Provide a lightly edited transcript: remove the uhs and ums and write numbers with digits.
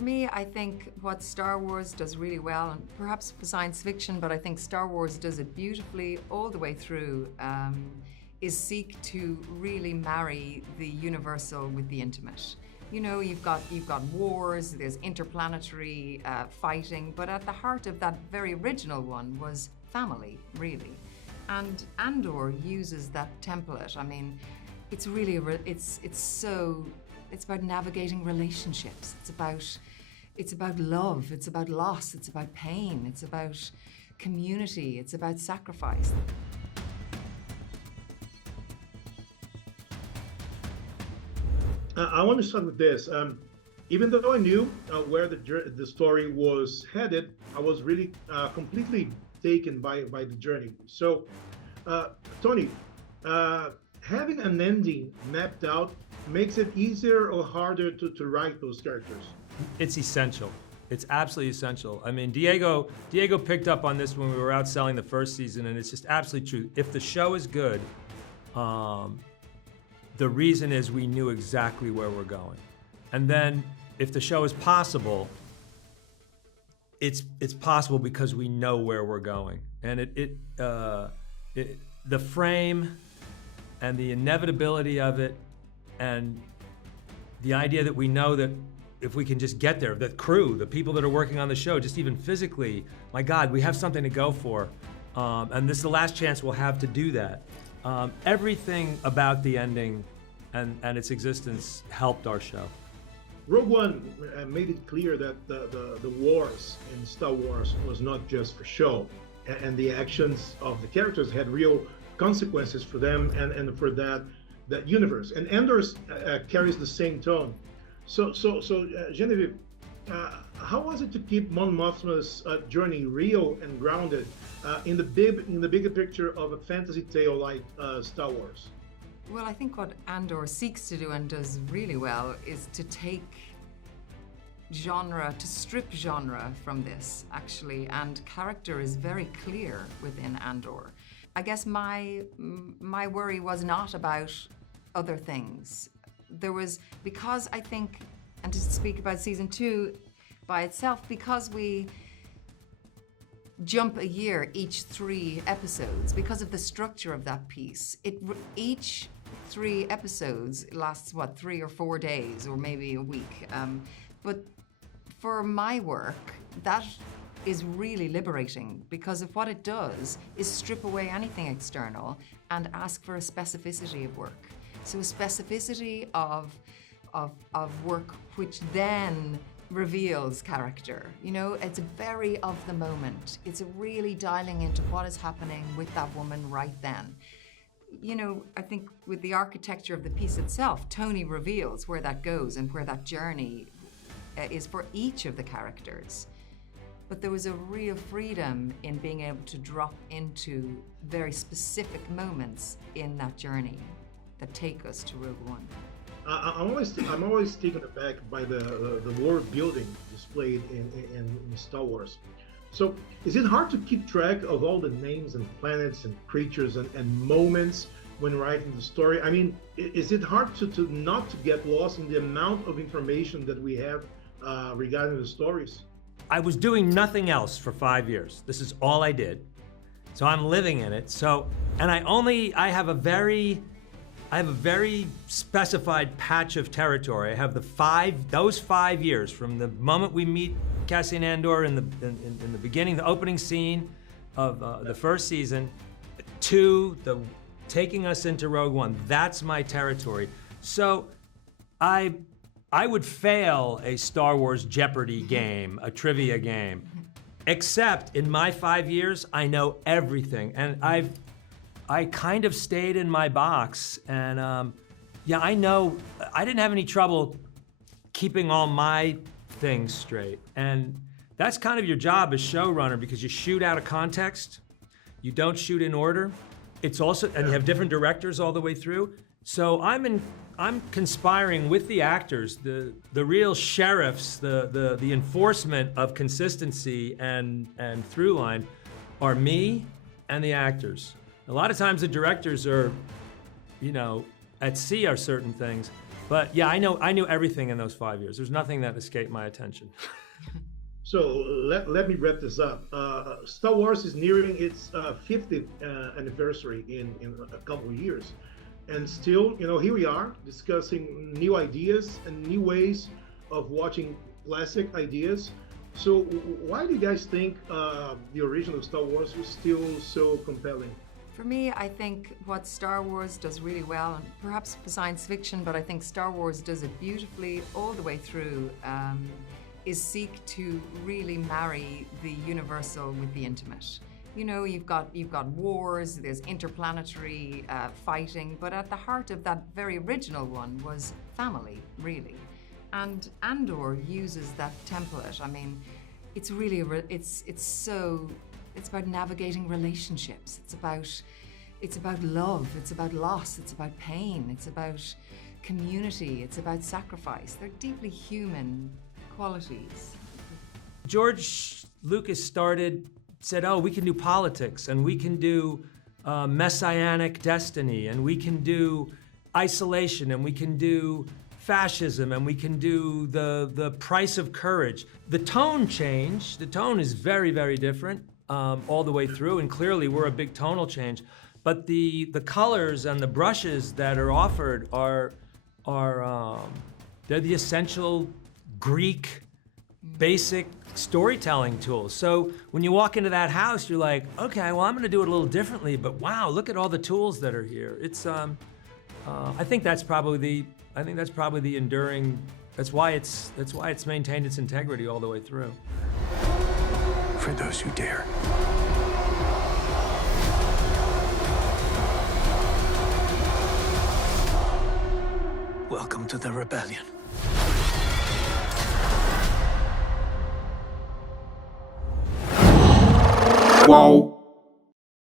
For me, I think what Star Wars does really well, and perhaps for science fiction, but I think Star Wars does it beautifully all the way through, is seek to really marry the universal with the intimate. You know, you've got wars, there's interplanetary fighting, but at the heart of that very original one was family, really. And Andor uses that template. I mean, it's really, it's about navigating relationships. It's about love, it's about loss, it's about pain, it's about community, it's about sacrifice. I want to start with this. Even though I knew where the story was headed, I was really completely taken by the journey. So, Tony, having an ending mapped out makes it easier or harder to write those characters? It's essential. It's absolutely essential. I mean, Diego picked up on this when we were out selling the first season, and it's just absolutely true. If the show is good, the reason is we knew exactly where we're going. And then if the show is possible, it's possible because we know where we're going. And the frame and the inevitability of it, and the idea that we know that if we can just get there, the crew, the people that are working on the show, just even physically, my God, we have something to go for. And this is the last chance we'll have to do that. Everything about the ending and its existence helped our show. Rogue One made it clear that the wars in Star Wars was not just for show, and the actions of the characters had real consequences for them and for that universe. And Andor carries the same tone. So Genevieve, how was it to keep Mon Mothma's journey real and grounded in the bigger picture of a fantasy tale like Star Wars? Well, I think what Andor seeks to do and does really well is to take genre, to strip genre from this, actually, and character is very clear within Andor. I guess my worry was not about other things. There was, because I think, and to speak about season 2 by itself, because we jump a year each 3 episodes, because of the structure of that piece, each 3 episodes lasts, 3 or 4 days, or maybe a week. But for my work, that is really liberating, because of what it does is strip away anything external and ask for a specificity of work. So a specificity of work which then reveals character. You know, it's very of the moment. It's really dialing into what is happening with that woman right then. You know, I think with the architecture of the piece itself, Tony reveals where that goes and where that journey is for each of the characters. But there was a real freedom in being able to drop into very specific moments in that journey that take us to Rogue One. I'm always taken aback by the world building displayed in Star Wars. So is it hard to keep track of all the names and planets and creatures and moments when writing the story? I mean, is it hard to not to get lost in the amount of information that we have regarding the stories? I was doing nothing else for 5 years. This is all I did. So I'm living in it. So, and I have a very specified patch of territory. I have those 5 years, from the moment we meet Cassian Andor in the beginning, the opening scene of the first season, to the taking us into Rogue One. That's my territory. So I would fail a Star Wars Jeopardy game, a trivia game, except in my 5 years, I know everything. And I kind of stayed in my box, and yeah, I know I didn't have any trouble keeping all my things straight. And that's kind of your job as showrunner, because you shoot out of context, you don't shoot in order. It's also, and you have different directors all the way through. So I'm conspiring with the actors, the real sheriffs, the enforcement of consistency and through line are me and the actors. A lot of times the directors are, you know, at sea are certain things. But yeah, I knew everything in those 5 years. There's nothing that escaped my attention. So let me wrap this up. Star Wars is nearing its 50th anniversary in a couple of years. And still, here we are discussing new ideas and new ways of watching classic ideas. So why do you guys think the original Star Wars was still so compelling? For me, I think what Star Wars does really well, and perhaps for science fiction, but I think Star Wars does it beautifully all the way through, is seek to really marry the universal with the intimate. You've got wars, there's interplanetary fighting, but at the heart of that very original one was family, really. And Andor uses that template. I mean, it's really it's about navigating relationships. It's about love. It's about loss. It's about pain. It's about community. It's about sacrifice. They're deeply human qualities. George Lucas said, oh, we can do politics, and we can do messianic destiny, and we can do isolation, and we can do fascism, and we can do the price of courage. The tone changed. The tone is very, very different all the way through, and clearly we're a big tonal change. But the colors and the brushes that are offered are they're the essential Greek basic storytelling tools. So when you walk into that house, you're like, okay, well, I'm going to do it a little differently, but wow, look at all the tools that are here. It's I think that's probably the enduring. That's why it's maintained its integrity all the way through. For those who dare. Welcome to the rebellion. Whoa.